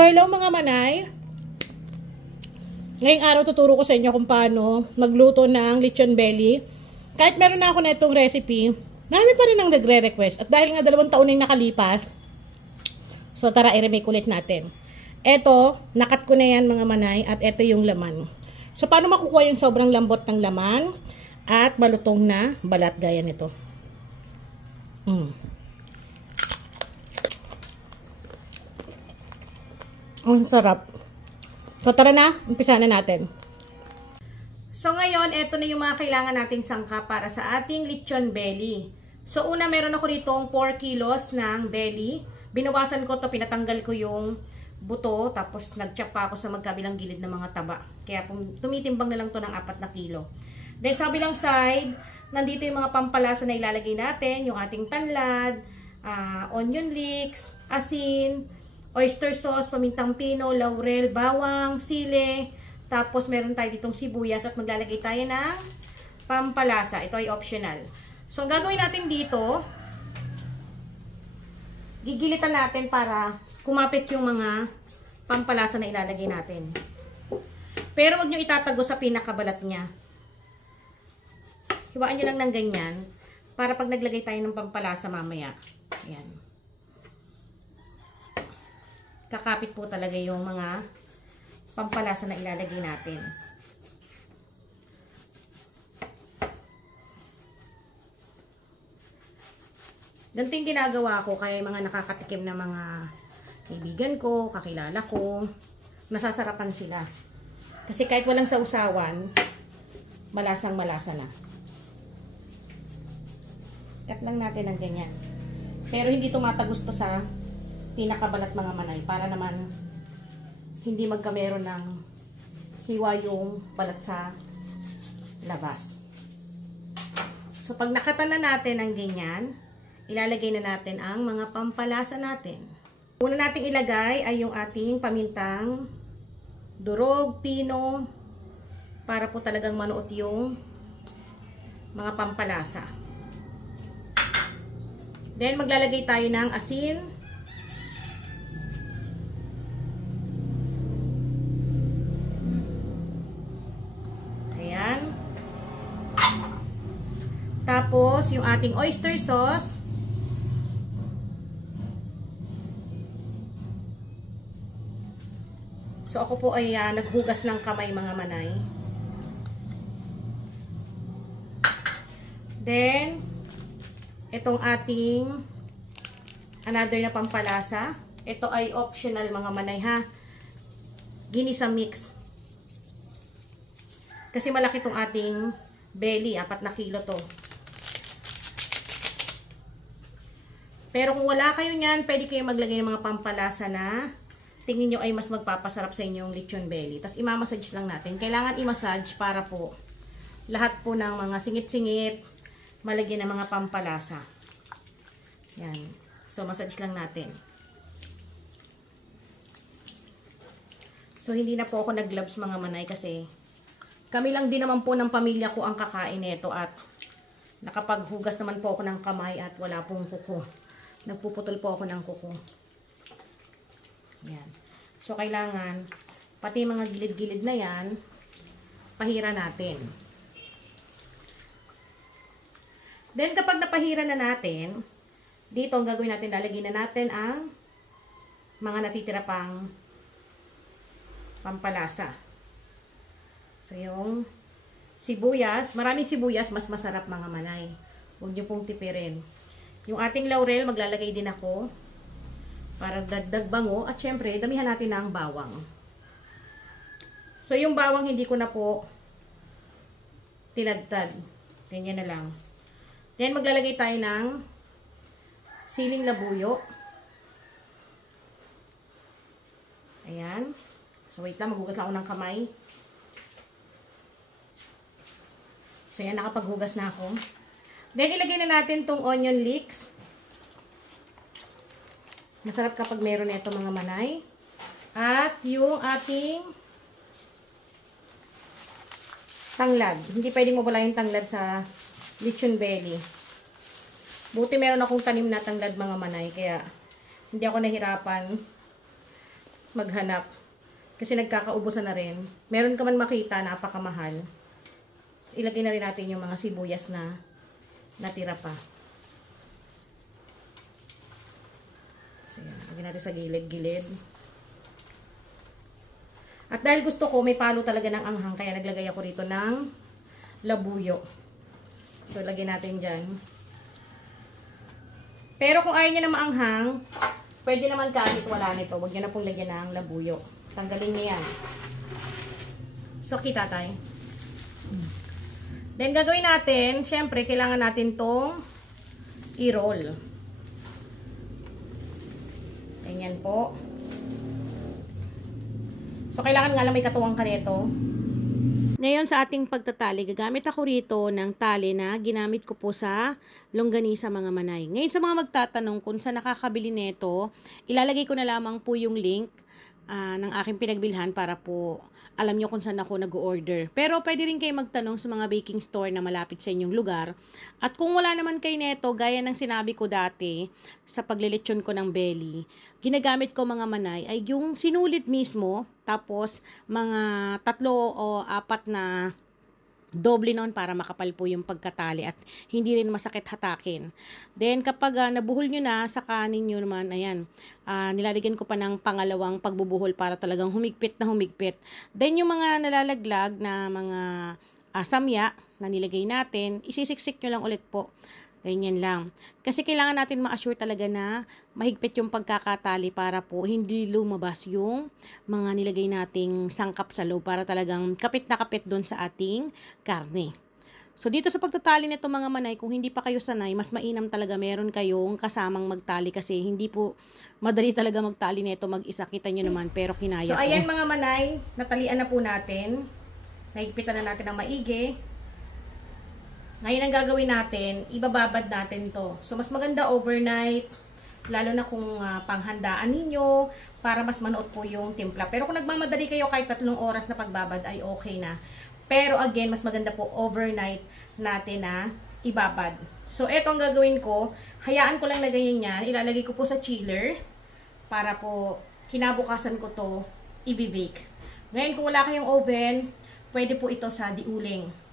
So, hello mga manay. Ngayong araw tuturo ko sa inyo kung paano magluto ng lechon belly. Kahit meron na ako na itong recipe, marami pa rin ang nagre-request. At dahil nga 2 taon na nakalipas, so tara i-remake ulit natin. Eto, nakat ko na yan mga manay at eto yung laman. So, paano makukuha yung sobrang lambot ng laman at malutong na balat gaya nito? Ang sarap. So, tara na. Umpisa na natin. So, ngayon, eto na yung mga kailangan nating sangkap para sa ating lechon belly. So, una, meron ako ditong 4 kilos ng belly. Binawasan ko to, pinatanggal ko yung buto, tapos nag-chop pa ako sa magkabilang gilid ng mga taba. Kaya, tumitimbang na lang to ng 4 na kilo. Then, sa kabilang side, nandito yung mga pampalasa na ilalagay natin. Yung ating tanlad, onion leeks, asin, oyster sauce, pamintang pino, laurel, bawang, sile. Tapos meron tayo ditong sibuyas at maglalagay tayo ng pampalasa. Ito ay optional. So, ang gagawin natin dito, gigilitan natin para kumapit yung mga pampalasa na ilalagay natin. Pero wag nyo itatago sa pinakabalat niya. Hiwaan nyo lang ng ganyan para pag naglagay tayo ng pampalasa mamaya. Ayan. Kakapit po talaga yung mga pampalasa na ilalagay natin. Ganito yung ginagawa ko kaya yung mga nakakatikim na mga kaibigan ko, kakilala ko, nasasarapan sila. Kasi kahit walang sausawan, malasang malasa na. Cut lang natin ng ganyan. Pero hindi tumatagos to sa pinakabalat mga manay para naman hindi magkameron ng hiwa yung balat sa labas. So pag nakata na natin ang ganyan, ilalagay na natin ang mga pampalasa natin. Una nating ilagay ay yung ating pamintang durog, pino, para po talagang manuot yung mga pampalasa. Then maglalagay tayo ng asin, tapos, yung ating oyster sauce. So, ako po ay naghugas ng kamay mga manay. Then, itong ating another na pampalasa. Ito ay optional mga manay ha. Ginisa mix. Kasi malaki itong ating belly. 4 na kilo to. Pero kung wala kayo niyan, pwede kayo maglagay ng mga pampalasa na tingin nyo ay mas magpapasarap sa inyong lechon belly. Tapos imamassage lang natin. Kailangan i-massage para po lahat po ng mga singit-singit malagyan ng mga pampalasa. Yan. So, massage lang natin. So, hindi na po ako nag-gloves mga manay kasi kami lang din naman po ng pamilya ko ang kakain nito at nakapaghugas naman po ako ng kamay at wala pong kuko. Nagpuputol po ako ng kuko. Yan. So, kailangan, pati mga gilid-gilid na yan, pahira natin. Then, kapag napahira na natin, dito ang gagawin natin, lalagyan na natin ang mga natitira pang pampalasa. So, yung sibuyas, maraming sibuyas, mas masarap mga manay. Huwag nyo pong tipirin. Yung ating laurel, maglalagay din ako para dagdag bango. At syempre, damihan natin ng bawang. So, yung bawang hindi ko na po tinadtad. Ganyan na lang. Then, maglalagay tayo ng siling labuyo. Ayan. So, wait lang. Maghugas lang ako ng kamay. So, yan. Nakapaghugas na ako. Then, ilagay na natin tong onion leeks. Masarap kapag meron nito mga manay. At yung ating tanglad. Hindi pwedeng mawala yung tanglad sa lechon belly. Buti meron akong tanim na tanglad mga manay. Kaya hindi ako nahirapan maghanap. Kasi nagkakaubusan na rin. Meron ka man makita, napakamahal. Ilagay na rin natin yung mga sibuyas na natira pa. So, yan. Lagyan natin sa gilid-gilid. At dahil gusto ko, may palo talaga ng anghang, kaya naglagay ako rito ng labuyo. So, lagyan natin dyan. Pero kung ayaw nyo na maanghang, pwede naman kahit wala nito. Huwag nyo na pong lagyan ng labuyo. Tanggalin nyo yan. So, kita tayo. Then, gagawin natin, syempre, kailangan natin tong i-roll. Ganyan po. So, kailangan nga lang may katuwang ka nito. Ngayon, sa ating pagtatali, gagamit ako rito ng tali na ginamit ko po sa longganisa mga manay. Ngayon, sa mga magtatanong kung saan nakakabili nito, ilalagay ko na lamang po yung link ng aking pinagbilhan para po alam nyo kung saan ako nag-order. Pero pwede rin kayo magtanong sa mga baking store na malapit sa inyong lugar. At kung wala naman kayo neto, gaya ng sinabi ko dati sa paglilitsyon ko ng belly, ginagamit ko mga manay ay yung sinulit mismo, tapos mga 3 o 4 na doble noon para makapal po yung pagkatali at hindi rin masakit hatakin. Then kapag nabuhol nyo na, sa kanin nyo naman, ayan, nilalagyan ko pa ng pangalawang pagbubuhol para talagang humigpit na humigpit. Then yung mga nalalaglag na mga samya na nilagay natin, isisiksik nyo lang ulit po. Ganyan lang. Kasi kailangan natin ma-assure talaga na mahigpit yung pagkakatali para po hindi lumabas yung mga nilagay nating sangkap sa loob para talagang kapit na kapit doon sa ating karne. So dito sa pagtatali nito mga manay, kung hindi pa kayo sanay, mas mainam talaga meron kayong kasamang magtali kasi hindi po madali talaga magtali nito mag-isa. Kita nyo naman, pero kinaya ko. So ayan mga manay, natalian na po natin. Nahigpitan na natin ang maigi. Ngayon ang gagawin natin, ibababad natin to. So, mas maganda overnight, lalo na kung panghandaan ninyo, para mas manuot po yung timpla. Pero kung nagmamadali kayo kahit 3 oras na pagbabad ay okay na. Pero again, mas maganda po overnight natin na ibabad. So, eto ang gagawin ko, hayaan ko lang na ganyan yan. Ilalagay ko po sa chiller para po kinabukasan ko to i-bake. Ngayon, kung wala kayong oven, pwede po ito sa diuling.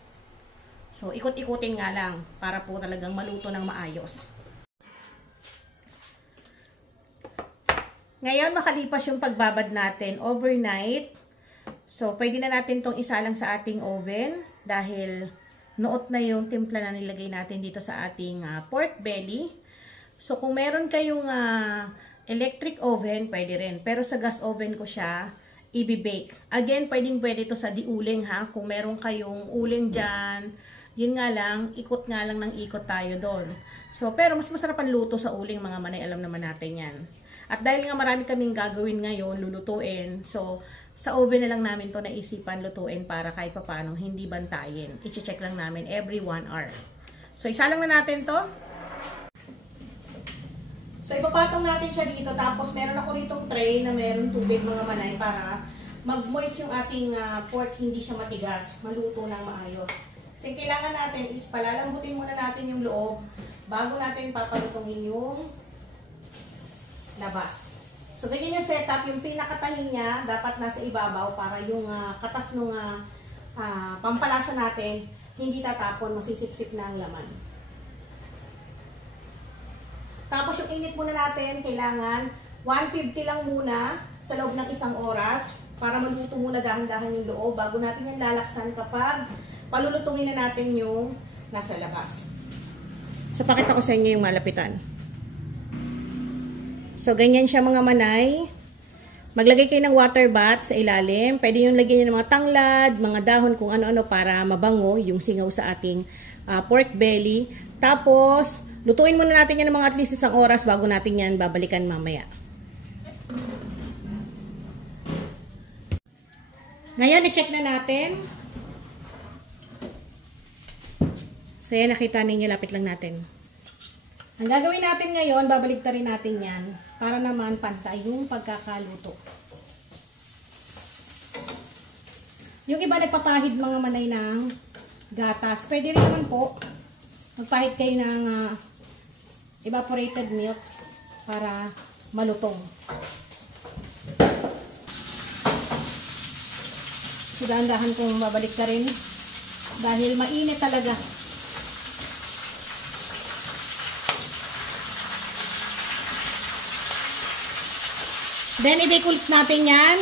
So, ikot-ikutin nga lang para po talagang maluto ng maayos. Ngayon, makalipas yung pagbabad natin overnight. So, pwede na natin tong isalang sa ating oven dahil nuot na yung timpla na nilagay natin dito sa ating pork belly. So, kung meron kayong electric oven, pwede rin. Pero sa gas oven ko siya i-bake. Again, pwede ito sa diuling ha. Kung meron kayong uling dyan, yun nga lang, ikot nga lang ng ikot tayo doon. So, pero mas masarap ang luto sa uling mga manay, alam naman natin yan. At dahil nga marami kaming gagawin ngayon, lulutuin, so, sa oven na lang namin to naisipan lutuin para kahit papaano hindi bantayin. I-check lang namin every 1 hour. So, isa lang na natin to. So, ipapatong natin siya dito, tapos meron ako ditong tray na meron tubig mga manay para mag-moist yung ating pork, hindi siya matigas, maluto ng maayos. Kasi kailangan natin is palalambutin muna natin yung loob bago natin papalutungin yung labas. So, ganyan yung setup. Yung pinakatahin niya dapat nasa ibabaw para yung katas ng pampalasa natin hindi tatapon, masisipsip na ang laman. Tapos yung init muna natin, kailangan 150 lang muna sa loob ng 1 oras para maluto muna dahan-dahan yung loob bago natin yan lalaksan kapag palulutungin na natin yung nasa labas. So, pakita ko sa inyo yung malapitan. So, ganyan siya mga manay. Maglagay kayo ng water bath sa ilalim. Pwede yung lagyan nyo ng mga tanglad, mga dahon, kung ano-ano para mabango yung singaw sa ating pork belly. Tapos, lutuin muna natin yan ng mga at least 1 oras bago natin yan babalikan mamaya. Ngayon, i-check na natin. So, yan, nakita ninyo, lapit lang natin. Ang gagawin natin ngayon, babaligtarin natin yan para naman pantay yung pagkakaluto. Yung iba nagpapahid mga manay ng gatas. Pwede rin naman po magpahid kayo ng evaporated milk para malutong. So, dahan-dahan kong babalik ka rin. Dahil mainit talaga. Then, i-bake ulit natin yan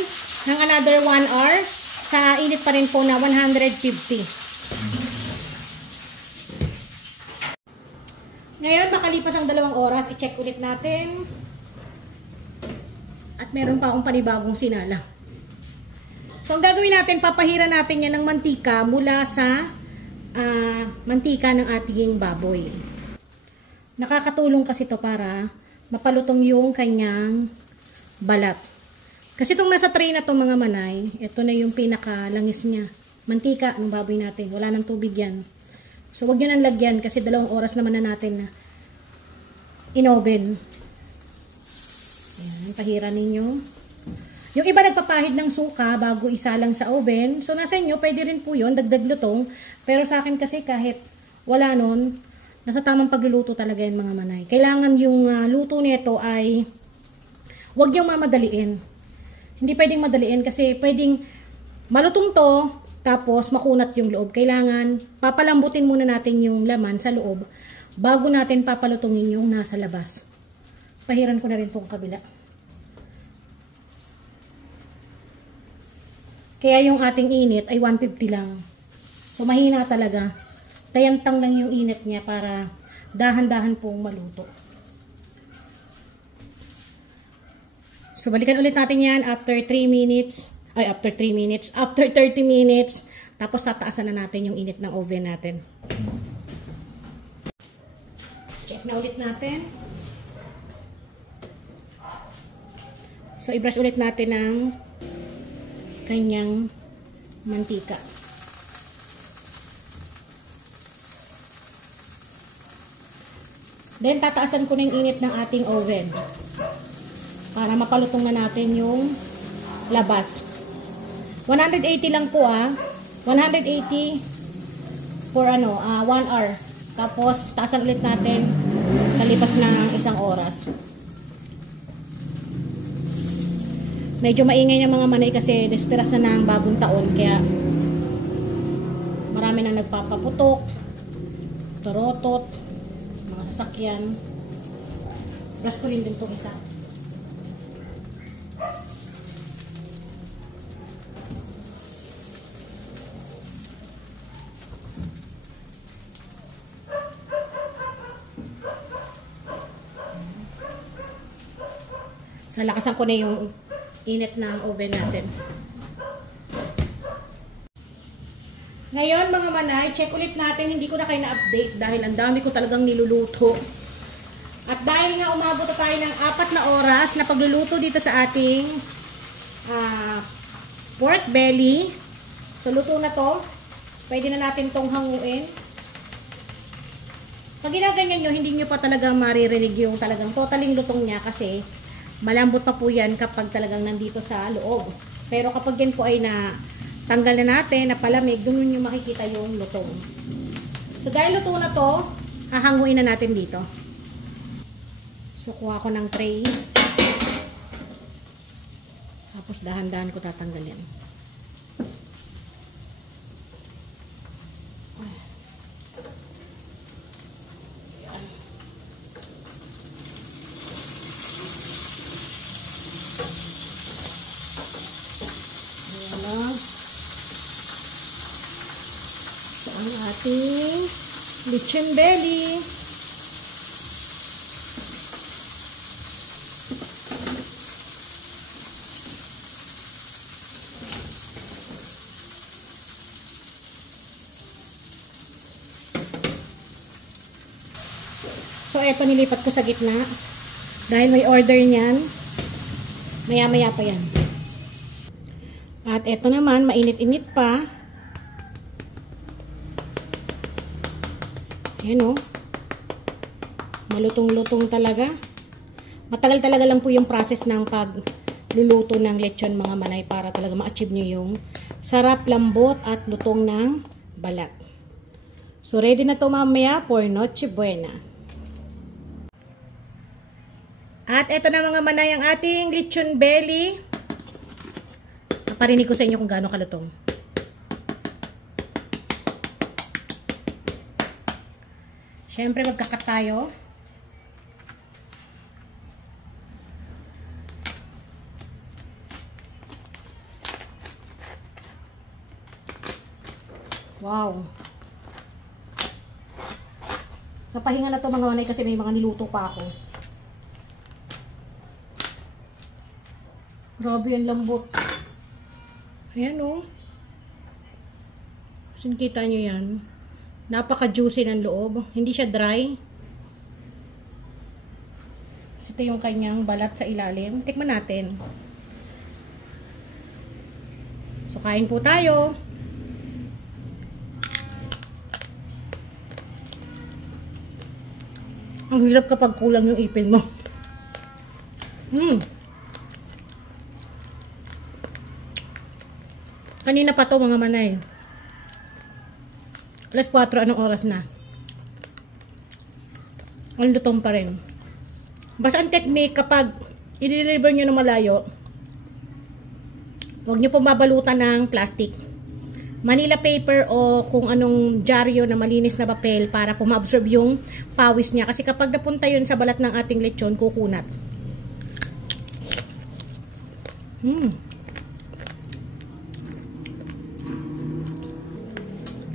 ng another 1 hour sa init pa rin po na 150. Ngayon, makalipas ang 2 oras, i-check ulit natin. At meron pa akong panibagong sinala. So, ang gagawin natin, papahira natin yan ng mantika mula sa mantika ng ating baboy. Nakakatulong kasi to para mapalutong yung kanyang balat. Kasi itong nasa tray na to mga manay, ito na yung pinakalangis niya. Mantika ng baboy natin. Wala nang tubig yan. So, wag nyo nang lagyan kasi 2 oras naman na natin na in-oven. Ayan, pahira ninyo. Yung iba nagpapahid ng suka bago isalang sa oven. So, nasa inyo, pwede rin po yun, dagdag lutong. Pero sa akin kasi kahit wala nun, nasa tamang pagluluto talaga yan mga manay. Kailangan yung luto nito ay wag yung mamadaliin. Hindi pwedeng madaliin kasi pwedeng malutong to, tapos makunat yung loob. Kailangan papalambutin muna natin yung laman sa loob bago natin papalutungin yung nasa labas. Pahiran ko na rin itong kabila. Kaya yung ating init ay 150 lang. So mahina talaga. Tayantang lang yung init niya para dahan-dahan pong maluto. So, balikan ulit natin yan after 3 minutes. Ay, after 3 minutes. After 30 minutes. Tapos, tataasan na natin yung init ng oven natin. Check na ulit natin. So, i-brush ulit natin ang kanyang mantika. Then, tataasan ko na yung init ng ating oven. Para mapalutong na natin yung labas. 180 lang po 180 for 1 hour. Tapos, taasan ulit natin kalipas ng 1 oras. Medyo maingay ng mga manay kasi desperas na ng bagong taon. Kaya, marami nang nagpapaputok, torotot, mga sasakyan. Plus ko rin din itong isa. So, lakasan ko na yung init ng oven natin. Ngayon, mga manay, check ulit natin. Hindi ko na kayo na-update dahil ang dami ko talagang niluluto. At dahil nga umabot na tayo ng 4 na oras na pagluluto dito sa ating pork belly. So, luto na to. Pwede na natin tong hanguin. Pag ginaganyan nyo, hindi nyo pa talaga maririnig yung talagang totaling lutong niya kasi malambot pa po yan kapag talagang nandito sa loob. Pero kapag yan po ay tanggal na natin, napalamig, doon nyo makikita yung lutong. So dahil luto na to, hahanguin na natin dito. So kuha ko ng tray. Tapos dahan-dahan ko tatanggalin. Ang ating lechon belly. So, eto nilipat ko sa gitna. Dahil may order niyan. Maya-maya pa yan. At eto naman, mainit-init pa. Ayan o. Malutong-lutong talaga. Matagal talaga lang po yung process ng pagluluto ng lechon mga manay para talaga ma-achieve nyo yung sarap, lambot at lutong ng balat. So, ready na to mamaya for Noche Buena. At eto na mga manay ang ating lechon belly. Naparinig ko sa inyo kung gaano kalutong. Siyempre, magkakat tayo. Wow. Napahinga na to mga manay kasi may mga niluto pa ako. Grabe yung lambot. Ayan o. Kasi kita nyo yan. Napaka-juicy ng loob. Hindi siya dry. Kasi ito yung kanyang balat sa ilalim. Tikman natin. So, kain po tayo. Ang hirap kapag kulang yung ipin mo. Kanina pa to mga manay. Alas 4, anong oras na? Ang lutong pa rin. Basta ang technique kapag i-deliver nyo ng malayo, huwag nyo pong babalutan ng plastic. Manila paper o kung anong dyaryo na malinis na papel para puma-absorb yung pawis niya. Kasi kapag napunta yun sa balat ng ating lechon, kukunat.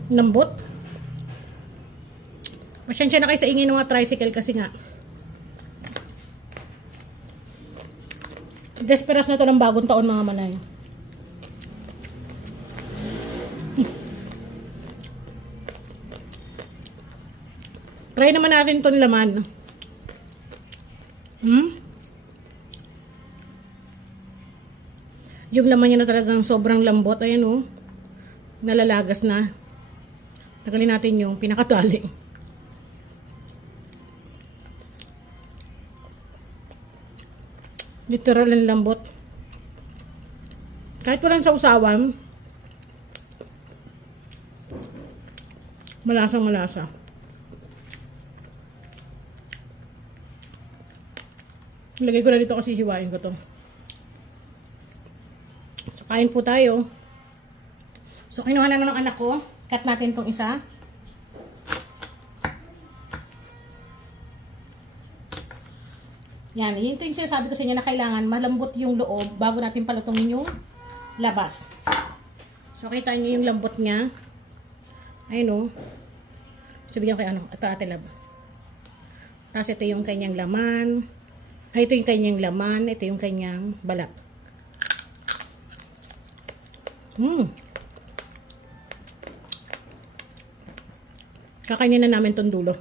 Lambot. Pasensya na kayo sa ingay ng mga tricycle kasi nga. Desperas na to ng bagong taon mga manay. Try naman natin itong laman. Yung laman niya na talagang sobrang lambot. Ayan o. Nalalagas na. Tagalin natin yung pinakatali. Literal ang lambot. Kahit walang sausawan, malasang malasa. Ilagay ko na dito kasi hiwain ko to. So, kain po tayo. So, kinuha na ng anak ko. Cut natin tong isa. Yan. Yun ito yung sinasabi ko sa inyo na kailangan malambot yung loob bago natin palutungin yung labas. So, kita nyo yung lambot niya. Ayun o. Sabihin ko ano. Ito ate lab. Tapos ito yung kanyang laman. Ay, ito yung kanyang laman. Ito yung kanyang balat. Kakainin na namin itong dulo.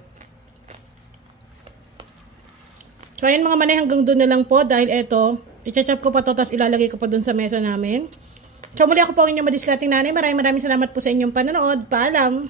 So, ayan mga manay, hanggang doon na lang po. Dahil ito, i-chop ko pa to, tapos ilalagay ko pa doon sa mesa namin. So, muli ako po ang inyong madiskarting nanay. Maraming salamat po sa inyong panonood. Paalam!